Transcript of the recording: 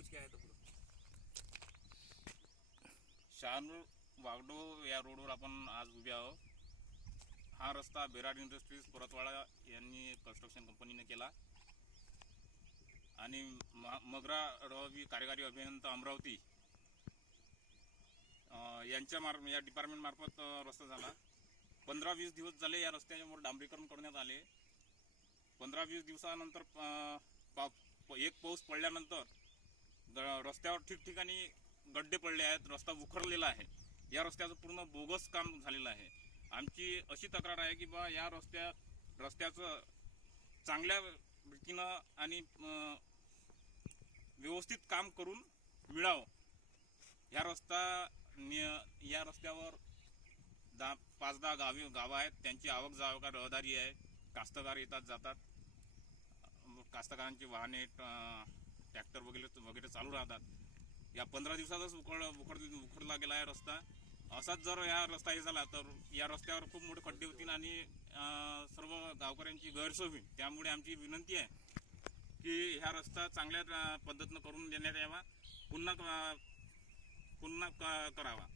कुछ क्या है तो बोलो। शहानूर वागडो या रोडवर आपण आज उभे आहोत. हा रस्ता बेराड इंडस्ट्रीज परतवाडा यांनी कन्स्ट्रक्शन कंपनीने केला आणि मगरा रवी कार्यकारी अभियंता अमरावती या डिपार्टमेंट मार्फत रस्ता झाला. 15-20 दिवस झाले या रस्त्यावर डांबरीकरण करण्यात आले. 15-20 दिवसानंतर एक पाऊस पडल्यानंतर रस्त्यावर ठिकठिकाणी गड्डे पडले आहेत. रस्ता उखडलेला आहे. या रस्त्याचं पूर्ण बोगस काम झालेलं आहे. आमची अशी तक्रार आहे की बा या रस्त्याचं चांगल्या रीतीनं आणि व्यवस्थित काम करून मिळावं. या रस्त्यावर 5-10 गावं आहेत. त्यांची आवक जावक रहदारी आहे. कास्तकार येतात जातात. कास्तकारांची वाहने ट्रॅक्टर वगैरे चालू राहतात. या 15 दिवसातच उखडला गेला आहे रस्ता. असाच जर या रस्ता हे झाला तर या रस्त्यावर खूप मोठे खड्डे होतील आणि सर्व गावकऱ्यांची गैरसोय होईल. त्यामुळे आमची विनंती आहे की हा रस्ता चांगल्या पद्धतीनं करून देण्यात यावा. पुन्हा करावा.